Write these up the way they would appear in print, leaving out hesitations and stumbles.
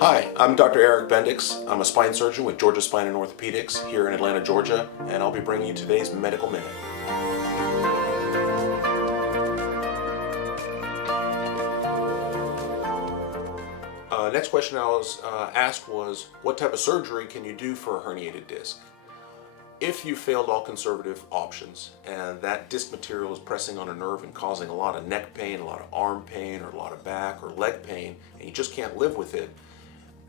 Hi, I'm Dr. Erik Bendiks. I'm a spine surgeon with Georgia Spine and Orthopedics here in Atlanta, Georgia, and I'll be bringing you today's Medical Minute. Next question I was asked was, what type of surgery can you do for a herniated disc? If you failed all conservative options and that disc material is pressing on a nerve and causing a lot of neck pain, a lot of arm pain, or a lot of back or leg pain, and you just can't live with it,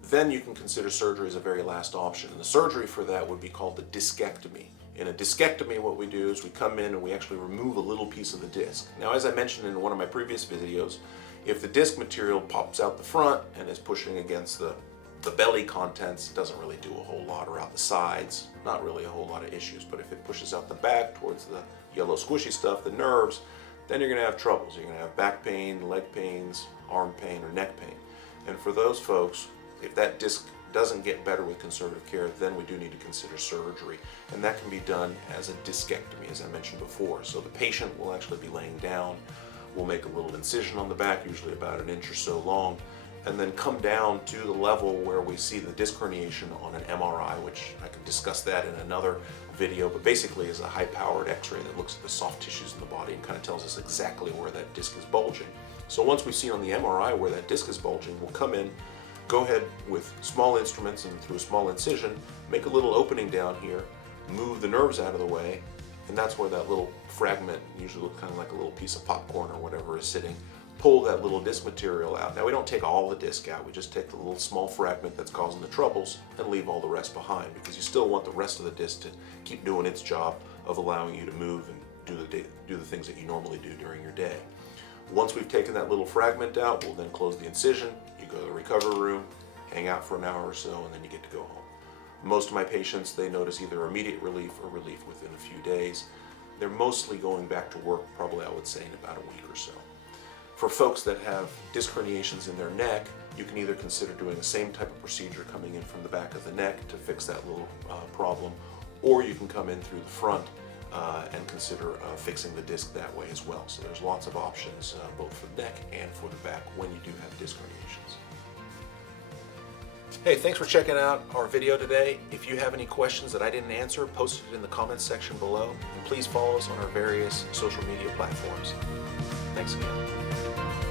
then you can consider surgery as a very last option. And the surgery for that would be called the discectomy. In a discectomy, what we do is we come in and we actually remove a little piece of the disc. Now, as I mentioned in one of my previous videos, if the disc material pops out the front and is pushing against the belly contents, it doesn't really do a whole lot, or out the sides, not really a whole lot of issues. But if it pushes out the back towards the yellow squishy stuff, the nerves, then you're going to have troubles. You're going to have back pain, leg pains, arm pain, or neck pain. And for those folks, if that disc doesn't get better with conservative care, then we do need to consider surgery. And that can be done as a discectomy, as I mentioned before. So the patient will actually be laying down. We'll make a little incision on the back, usually about an inch or so long, and then come down to the level where we see the disc herniation on an MRI, which I can discuss that in another video, but basically is a high-powered x-ray that looks at the soft tissues in the body and kind of tells us exactly where that disc is bulging. So once we see on the MRI where that disc is bulging, we'll come in, go ahead with small instruments and through a small incision, make a little opening down here, move the nerves out of the way, and that's where that little fragment, usually looks kind of like a little piece of popcorn or whatever is sitting, pull that little disc material out. Now we don't take all the disc out, we just take the little small fragment that's causing the troubles and leave all the rest behind, because you still want the rest of the disc to keep doing its job of allowing you to move and do the things that you normally do during your day. Once we've taken that little fragment out, we'll then close the incision, you go to the recovery room, hang out for an hour or so, and then you get to go home. Most of my patients, they notice either immediate relief or relief within a few days. They're mostly going back to work, probably I would say in about a week or so. For folks that have disc herniations in their neck, you can either consider doing the same type of procedure coming in from the back of the neck to fix that little problem, or you can come in through the front and consider fixing the disc that way as well. So there's lots of options both for the neck and for the back when you do have disc herniations. Hey, thanks for checking out our video today. If you have any questions that I didn't answer, post it in the comments section below, and please follow us on our various social media platforms. Thanks again.